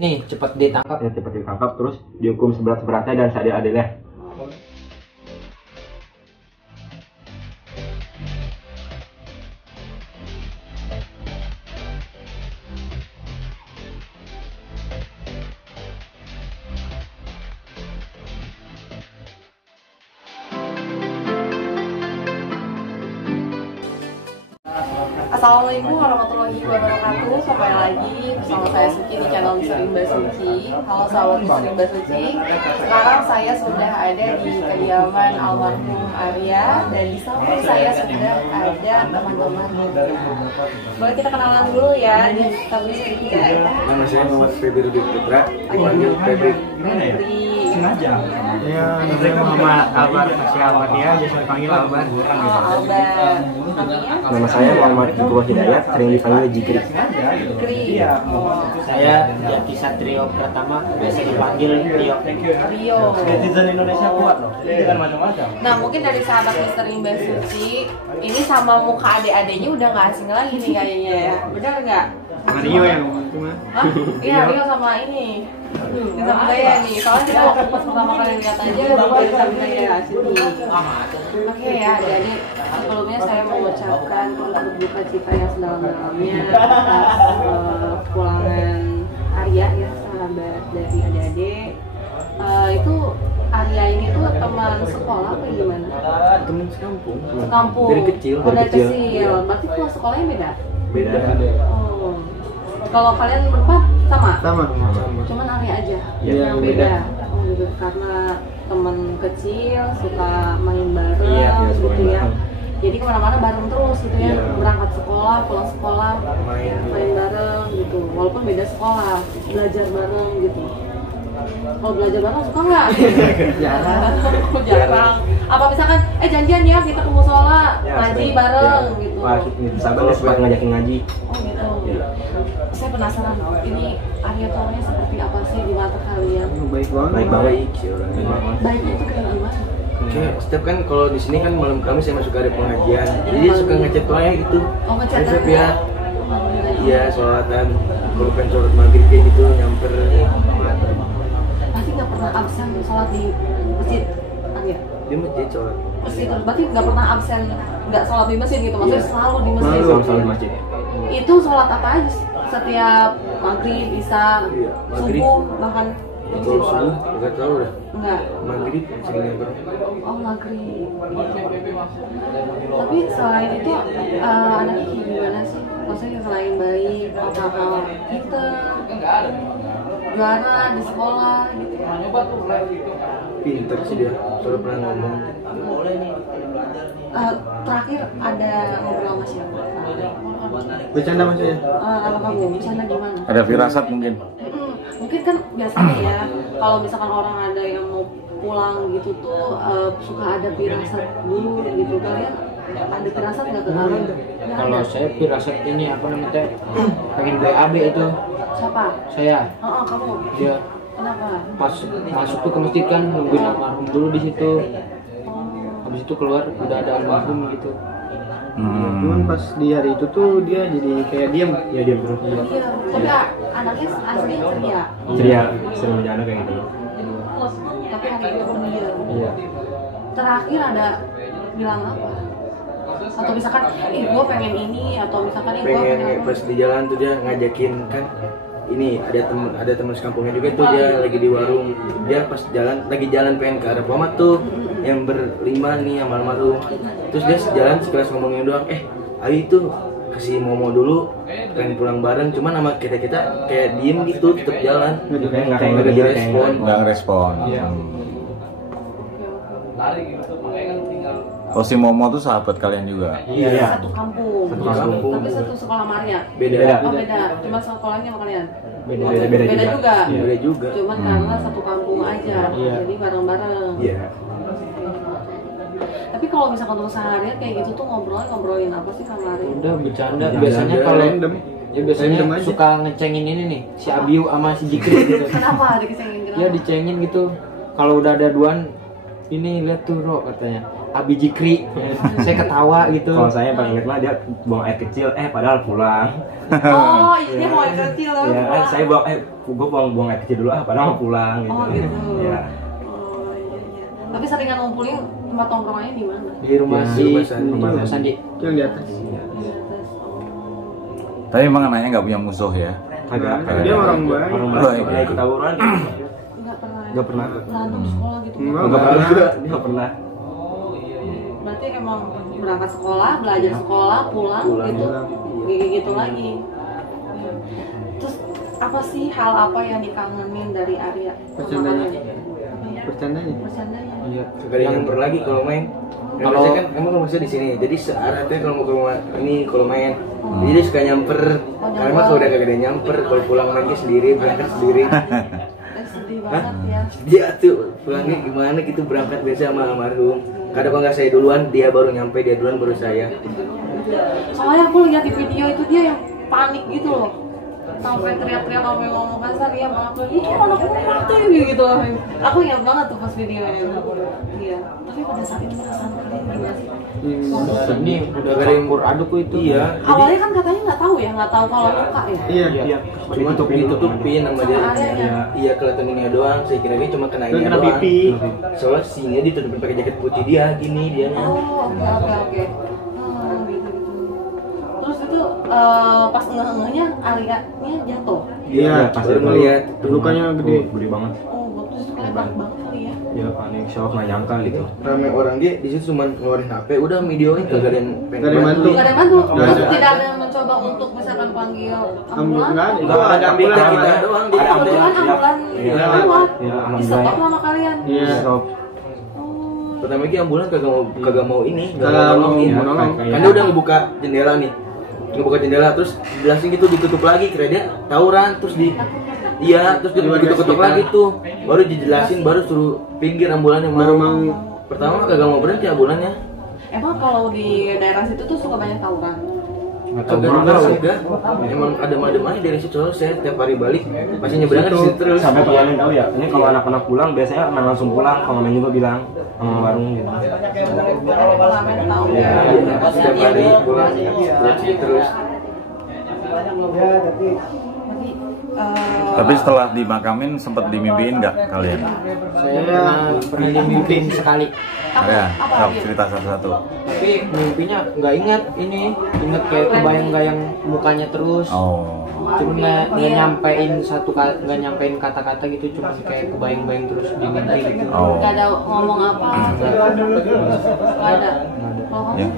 nih cepat ditangkap. Ya cepat ditangkap terus dihukum seberat-beratnya dan seadil-adilnya. Assalamualaikum warahmatullahi wabarakatuh. Kembali lagi bersama saya Suci di channel Mister Imba Suci. Halo sahabat Mister Imba Suci. Sekarang saya sudah ada di kediaman almarhum Arya dan di samping saya sudah ada teman-teman. Boleh kita kenalan dulu ya di tabu sedikit ya. Nama saya Muhammad Febri Putra, dipanggil Febri. Sengaja. Ya, namanya Muhammad Albar Masih Albar ya, biasa dipanggil Albar. Albar. Nama saya Muhammad Iqbal Hidayat, sering dipanggil Jikri. Saya Jati Satrio Pratama, biasa dipanggil Rio. Netizen Indonesia kuat loh. Dengan macam-macam. Nah mungkin dari sahabat Mister Imba Suci ini sama muka adik-adiknya udah nggak asing lagi nih kayaknya ya, benar nggak? Rio yang cuma. Hah? Iya Rio sama ini. Bisa budaya nih, soalnya kita waktu pas pertama kali lihat aja bisa budaya sini. Oke ya, jadi sebelumnya saya mengucapkan berduka cita yang sedalam-dalamnya atas pulangan Arya ya, sahabat dari adik-adik. Itu Arya ini tuh teman sekolah apa gimana? Teman sekampung. Kampung. Dari kecil. Dari kecil. Berarti kelas sekolahnya beda? Beda. Oh. Kalau kalian berempat sama? Sama. Cuman Arya aja Iya, yang beda. Oh gitu. Karena teman kecil suka main bareng gitu ya. Jadi kemana-mana bareng terus gitu ya. Berangkat sekolah, pulang sekolah, main bareng gitu. Walaupun beda sekolah, belajar bareng gitu. Kalau belajar bareng suka nggak? Jarang. Apa misalkan, janjian ya kita ke musola, ngaji bareng gitu. Wah, sahabat sempat ngajakin ngaji. Oh gitu. Saya penasaran, ini Arya tuh orangnya seperti apa sih di mata kalian? Baik banget. Baik sih orangnya. Baiknya itu kayak gimana? Kayak setiap kan kalau di sini kan malam Kamis saya suka ada pengajian. Jadi suka ngechat doanya gitu. Oh ngechat Siap ya? ya. Iya, sholatan. Kalau kan sholat maghrib kayak gitu nyamper. Pasti nggak pernah absen sholat di masjid, Arya? Di masjid sholat. Masjid terus, berarti nggak pernah absen nggak sholat di masjid gitu? Maksudnya selalu di masjid? Selalu di masjid. Itu sholat apa aja? Setiap maghrib, isya, maghrib. subuh, bahkan Kalau subuh nggak tahu dah. enggak? Maghrib sering nyamper. Oh maghrib. Tapi selain itu anaknya kayak gimana sih? Maksudnya selain baik, apakah pinter, juara di sekolah gitu? Pinter sih dia. Soalnya pernah ngomong. Terakhir ada ngobrol sama siapa? Bercanda mas ya? Apa kamu? Misalnya gimana? Ada firasat mungkin. Mungkin kan biasanya ya, kalau misalkan orang ada yang mau pulang gitu tuh suka ada firasat dulu gitu. Kalian ada firasat nggak ke kalian? Kalau saya firasat ini apa namanya? Pengen BAB itu. Siapa? Saya. Oh, kamu. Dia Kenapa? pas masuk tuh ke masjid kan nungguin almarhum dulu di situ. Habis itu keluar udah ada almarhum gitu. Cuman pas di hari itu tuh dia jadi kayak diam. Ya dia terus. Iya, tapi anaknya asli ceria. Ceria, sering bercanda kayak gitu. Tapi hari itu pendiam. Iya. Terakhir ada bilang apa? Atau misalkan, gue pengen ini, atau misalkan gue Pengen pengen pas di jalan tuh dia ngajakin kan ini ada teman sekampungnya juga tuh dia lagi di warung, dia pas lagi jalan pengen ke arah Pomat tuh yang berlima nih yang malam-malam, terus dia sejalan sekelas ngomongin doang, ayo itu kasih Momo dulu pengen pulang bareng, cuman sama kita kayak diem gitu tetap jalan, nggak direspon. Nggak ngerespon. Oh si Momo tuh sahabat kalian juga? Iya. satu kampung. Tapi satu sekolah Maria. Beda. Oh beda, cuma sekolahnya sama kalian. Beda juga. Beda juga. Cuman karena satu kampung aja, jadi bareng-bareng. Iya. Tapi kalau misalkan untuk seharian kayak gitu tuh ngobrolin apa sih sama Arya? Udah bercanda. Biasanya kalau ya biasanya suka ngecengin ini nih si Abiu sama si Jikri gitu. Kenapa dicengin? Ya dicengin gitu. Kalau udah ada duaan ini lihat tuh Ro katanya. Abi Jikri. Saya ketawa gitu. Kalau saya paling ingat mah dia buang air kecil, padahal pulang. Oh, ini mau yang kecil loh. Ya kan saya gue buang air kecil dulu padahal mau pulang gitu. Oh gitu. Ya. Oh iya. Tapi seringan ngumpulin tempat tongkrongannya di mana? Di rumah Ya, si rumah Sandi. Yang di atas. Di atas. Tapi emang anaknya nggak punya musuh ya? Agak Dia orang baik. Orang baik. Dia ikut tawuran. Enggak pernah. Nggak pernah. Berantem di sekolah gitu. Enggak. Nggak pernah. Nggak pernah. Berarti emang berangkat sekolah, belajar sekolah, pulang gitu, gitu lagi. Terus apa sih hal apa yang dikangenin dari Arya? Bercandanya. Iya. Bercandanya. Bercandanya. Iya. Gak ada yang nyamper lagi kalau main. Kalau- Kalau kan emang rumahnya di sini, jadi searah tuh kalau mau ke rumah ini kalau main, jadi dia suka nyamper. Karena emang kalau udah gak ada yang nyamper, kalau pulang main dia sendiri, berangkat sendiri. Sedih banget ya. Dia tuh pulangnya gimana gitu berangkat biasa sama almarhum. Kadang kalau nggak saya duluan, dia baru nyampe, dia duluan baru saya. Soalnya aku lihat di video itu dia yang panik gitu loh. Sampai teriak-teriak sampai ngomong kasar, dia malah bilang, itu anakku mati gitu. Aku ingat banget tuh pas videonya itu. Iya. Tapi pada saat itu perasaan kalian gimana sih? Sedih, udah campur aduk itu. Iya. Awalnya kan katanya nggak tahu ya, nggak tahu kalau luka ya. Iya. Iya. Cuma ditutupin sama dia. Sama Arya ya? Iya kelihatan ini doang. Saya kira dia cuma kena ini Kena doang. pipi. Soalnya sini ditutupin pakai jaket putih dia, gini dia. Oh, oke. Gitu. Terus itu pas ngeh-ngehnya Arya-nya jatuh. Iya. Pas baru itu ngeliat. Lukanya gede. Gede banget. Oh, terus kalian panik banget kali ya. Ya panik, shock, nggak nyangka gitu. Rame orang dia di situ cuma ngeluarin HP, udah videoin kagak ada yang pengen Nggak ada yang bantu. Nggak ada yang bantu. Nggak Terus ada. tidak ada yang mencoba untuk misalkan panggil Ambulan ambulan. nggak ada. Itu Nggak ada ada ambulan. kita doang di Ada Kebetulan ambulan Iya. lewat. Iya, Di stop sama kalian. Iya. Shock. Oh. Pertama lagi ambulan kagak mau ini, Kagak mau nolongin. nolong. Kan dia udah ngebuka jendela nih, ngebuka jendela terus dijelasin gitu ditutup lagi, kira dia tawuran terus iya terus dia ketuk lagi tuh, baru dijelasin baru suruh pinggir ambulannya Baru mau. Pertama kagak mau berhenti ambulannya. Emang kalau di daerah situ tuh suka banyak tawuran. Kagak, emang ada madem aja dari situ. Soalnya saya tiap hari balik pasti nyebrang di situ terus. Sampai pengamen tahu ya, ini kalau anak-anak pulang biasanya main langsung pulang, pengamen juga bilang sama warung gitu. Pengamen tahu. Ya, setiap hari pulang terus. Berarti, Tapi setelah dimakamin sempat dimimpiin nggak kalian? Saya pernah dimimpiin sekali. Ya, apa? cerita satu-satu. Tapi mimpinya nggak ingat ini, ingat kayak kebayang-bayang mukanya terus. Oh. Cuma nggak nyampein nggak nyampein kata-kata gitu, cuma kayak kebayang-bayang terus di mimpi gitu. Oh. Gak ada ngomong apa? Gak ada. Kalau kamu Ya.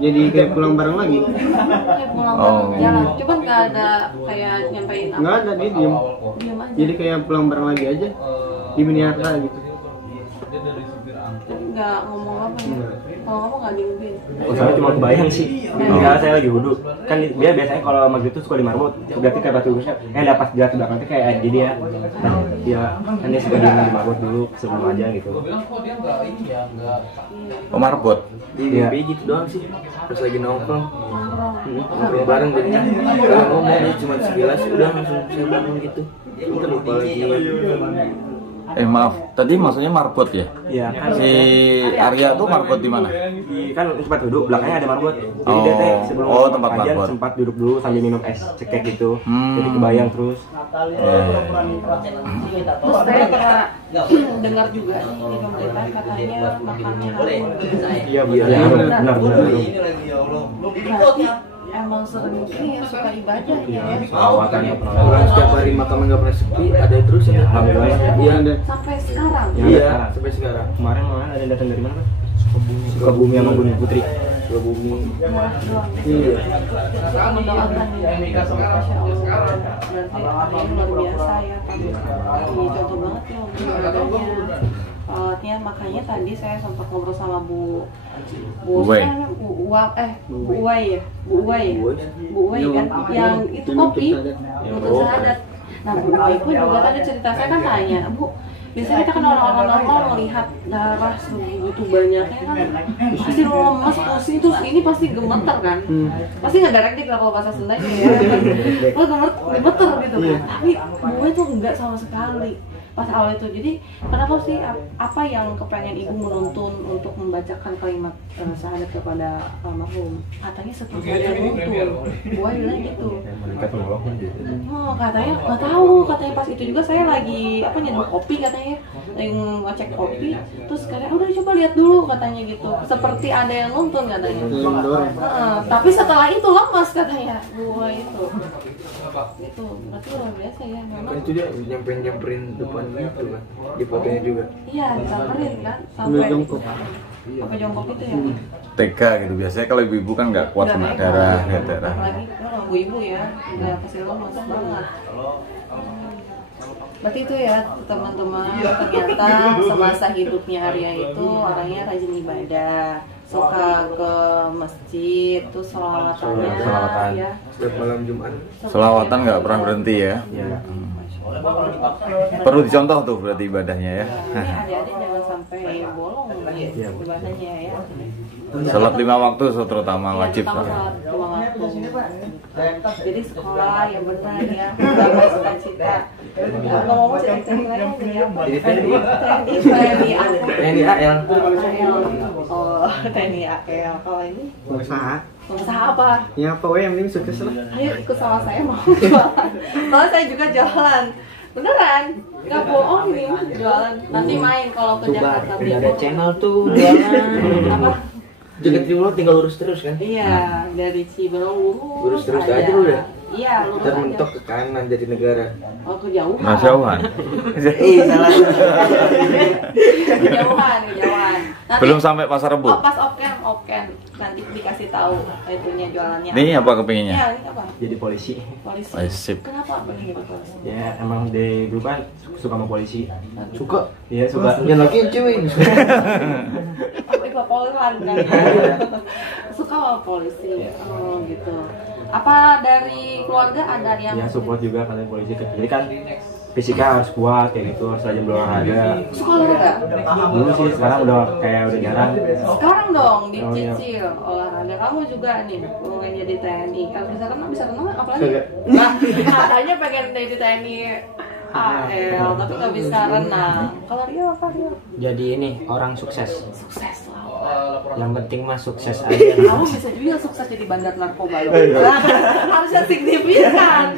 Jadi kayak pulang bareng lagi. kayak pulang Oh. jalan, cuman gak ada kayak nyampein apa? Nggak ada, dia diem. Diem aja. Jadi kayak pulang bareng lagi aja. Di Miniarta gitu. Tapi nggak ngomong apa ya? Kalau ngomong nggak dimimpiin. Oh, saya cuma kebayang sih. Ketika saya lagi wudhu, kan dia biasanya kalau maghrib itu suka di marbot. Berarti kayak batu urusnya, ada pas jalan ke belakang itu kayak jadi ya. Nah, dia kan dia suka diem di marbot dulu sebelum aja gitu. Oh, marbot. Di Iya. mimpi gitu doang sih. Pas lagi nongkrong, Nongkrong. ngobrol bareng jadinya. Kalau ngomong dia cuma sekilas udah langsung saya bangun gitu. Kita lupa lagi. Maaf, tadi maksudnya marbot ya? Iya, kan Si Arya tuh marbot di mana? di kan tempat duduk belakangnya ada marbot. Jadi Oh. dia teh sebelum Oh, tempat kajian marbot. sempat duduk dulu sambil minum es cekek gitu. Hmm. Jadi kebayang terus. Ya. Terus saya pernah dengar juga nih di pemberitaan katanya makannya harum. Iya, Iya, benar. Berarti emang sering ini ya suka ibadah ya. Awatannya pernah. Orang setiap hari makamnya nggak pernah sepi, ada terus ya. Alhamdulillah. Iya, Sampai sekarang. iya sampai sekarang. Kemarin malah ada yang datang dari mana, Pak? Sukabumi sama Gunung Putri. Sukabumi. Iya. Saya mendoakan ya. Masya Allah. Berarti ini luar biasa ya. Ini contoh banget ya ibadahnya. Makanya tadi saya sempat ngobrol sama Bu Uwai. Bu Uwai ya. Bu Uwai kan yang itu kopi untuk sahadat. Nah Bu Uwai pun juga tadi cerita, saya kan tanya, Bu, biasanya kita kan orang-orang normal melihat darah segitu banyaknya kan pasti lemas, pusing, terus ini pasti gemeter kan, pasti nggak direct dik lah kalau bahasa Sundanya ya, lo gemeter gitu kan. Tapi Bu Uwai tuh enggak sama sekali. pas awal itu. Jadi kenapa sih apa yang kepengen ibu menuntun untuk membacakan kalimat syahadat kepada almarhum? Katanya setelah saya nuntun, gue bilang gitu. Oh, katanya nggak tahu, katanya pas itu juga saya lagi nyeduh kopi katanya, lagi ngecek kopi, terus katanya udah coba lihat dulu katanya gitu, seperti ada yang nuntun katanya. Tapi setelah itu lemas katanya, gue itu berarti luar biasa ya memang. Kan itu dia nyamperin depan itu kan, di fotonya juga. Iya, disamperin kan, sampai jongkok itu ya. TK gitu biasanya kalau ibu-ibu kan nggak kuat kena darah. Apalagi kalau ibu-ibu ya, udah pasti lemas banget. Berarti itu ya teman-teman, ternyata semasa hidupnya Arya itu orangnya rajin ibadah, suka ke masjid, tuh sholawatan ya. Setiap malam Jumat. Selawatan nggak pernah berhenti ya. Perlu dicontoh tuh berarti ibadahnya ya. Ini adik-adik jangan sampai bolong ibadahnya ya. Salat 5 waktu terutama wajib. Salat 5 waktu. Jadi sekolah yang benar ya, sampai cita-cita. Ngomong cita-citanya TNI AL. Oh, TNI AL. Kalau ini Pengusaha apa? ya apa yang penting sukses lah. Ayo ikut sama saya mau jualan. Soalnya saya juga jualan. Beneran, nggak bohong nih jualan. Nanti main kalau ke Jakarta Udah ada channel tuh jualan. Apa? Jaket Timur tinggal lurus terus kan? Iya, dari Ciberung Lurus terus aja udah. Iya, lurus Ntar aja. mentok ke kanan jadi negara. Oh, kejauhan. Mas Jauhan. Salah. Kejauhan. Nanti, Belum sampai Pasar Rebo. Oh, pas oken. Nanti dikasih tahu itunya jualannya. Ini apa kepinginnya? Iya, ini apa? Jadi polisi. Polisi. Sip. Kenapa pengen jadi polisi? Ya emang di grup kan suka sama polisi. Suka. Iya suka. Yang lagi cewek. Apa Ibu Polwan kan? Suka sama polisi. Oh, gitu. Apa dari keluarga ada yang Ya support juga karena polisi. Jadi kan fisiknya harus kuat kayak gitu, harus rajin berolahraga. suka olahraga? Dulu sih, sekarang udah jarang. Sekarang dong Oh, iya. dicicil olahraga. Kamu juga nih pengen jadi TNI. Kalau bisa renang apalagi? Kagak. Nah, katanya pengen jadi TNI AL, tapi nggak bisa renang. Kalau dia apa dia? Jadi ini orang sukses. Sukses lah. Yang penting mah sukses aja. Kamu bisa juga sukses jadi bandar narkoba loh. Harusnya signifikan.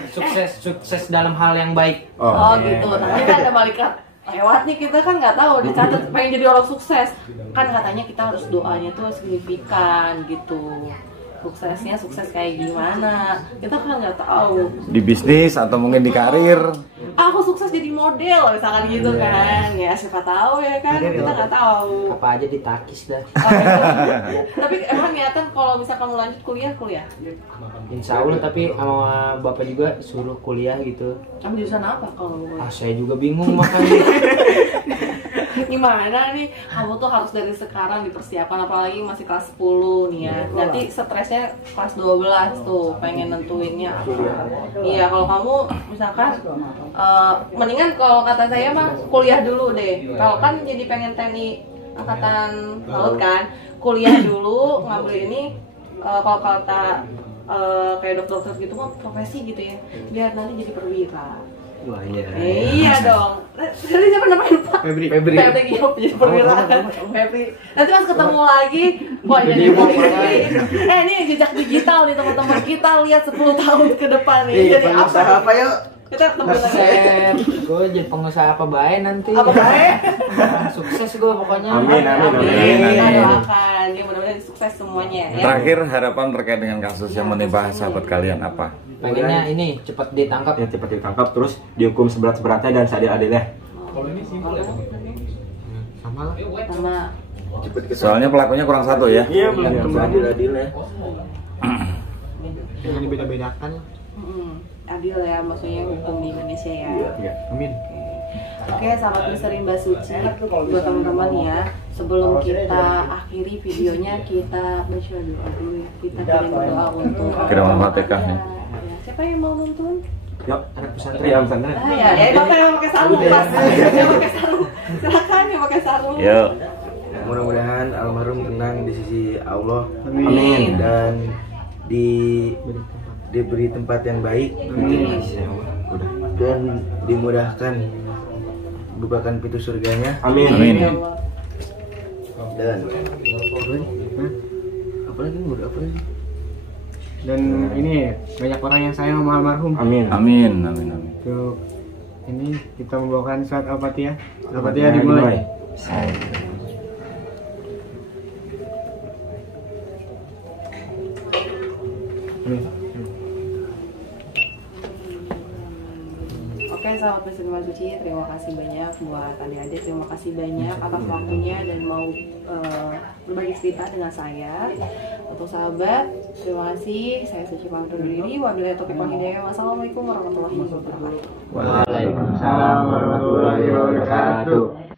Sukses dalam hal yang baik. Oh gitu. Tapi kan ada balikan lewat nih, kita kan nggak tahu dicatat pengen jadi orang sukses. Kan katanya kita harus doanya tuh signifikan gitu. Suksesnya sukses kayak gimana? Kita kan nggak tahu. Di bisnis atau mungkin di karir. Aku sukses jadi model misalkan gitu kan. Ya siapa tahu ya kan. Kita nggak tahu. Apa aja ditakis dah. Tapi emang niatan kalau misalkan mau lanjut kuliah. Insya Allah, tapi sama bapak juga suruh kuliah gitu. Kamu jurusan apa kalau mau kuliah? Saya juga bingung makanya. Gimana nih, kamu tuh harus dari sekarang dipersiapkan, apalagi masih kelas 10 nih ya. Nanti stresnya kelas 12 tuh pengen nentuinnya apa. Iya, kalau kamu misalkan mendingan kalau kata saya mah kuliah dulu deh. Kalau kan jadi pengen TNI angkatan laut kan, kuliah dulu ngambil ini kalau kata kayak dokter gitu mah profesi gitu ya, biar nanti jadi perwira. Wah iya. Iya dong. Tadi siapa namanya lupa? Febri. Febri Giop jadi perwira. Febri. Nanti pas ketemu lagi, wah jadi Febri. Ini jejak digital nih teman-teman. Kita lihat 10 tahun ke depan nih. Jadi apa? Apa yuk? Kita ketemu lagi. Set, gue jadi pengusaha apa baik nanti. Apa baik? Sukses gue pokoknya. Amin. Kita doakan. Ya mudah-mudahan sukses semuanya ya. Terakhir harapan terkait dengan kasus yang menimpa sahabat kalian apa? Pengennya ini cepat ditangkap. Ya cepat ditangkap terus dihukum seberat-beratnya dan seadil-adilnya. Sama lah. Sama Cepet ketemu. Soalnya pelakunya kurang satu ya. Iya Yang seadil-adilnya. Jangan dibeda-bedakan lah. adil ya, maksudnya hukum di Indonesia ya. Iya. Amin. Oke, sahabat misteri Mbak Suci, buat teman-teman ya, sebelum kita akhiri videonya, kita baca doa dulu ya. Kita kirim doa untuk Kirim Al-Fatihah nih. Ya, siapa yang mau nonton? Yuk, anak pesantren. Iya, pesantren. Ya bapak yang pakai sarung pas, yang pakai sarung, silakan yang pakai sarung. Yuk. Mudah-mudahan almarhum tenang di sisi Allah. Amin. Dan diberi tempat yang baik Amin. dan dimudahkan bukakan pintu surganya. Amin. Amin. Ya Allah. Dan apa lagi udah apa lagi? Dan ini banyak orang yang sayang sama almarhum. Amin. Amin. Amin. Amin. Untuk ini kita membawakan surat Al-Fatihah. Al-Fatihah dimulai. Oke, sahabat Muslimah Suci, terima kasih banyak buat adik-adik, terima kasih banyak atas waktunya dan mau berbagi cerita dengan saya. Untuk sahabat, terima kasih. Saya Suci pamit undur diri. Wabillahi taufiq wal hidayah. Wassalamualaikum warahmatullahi wabarakatuh. Waalaikumsalam warahmatullahi wabarakatuh.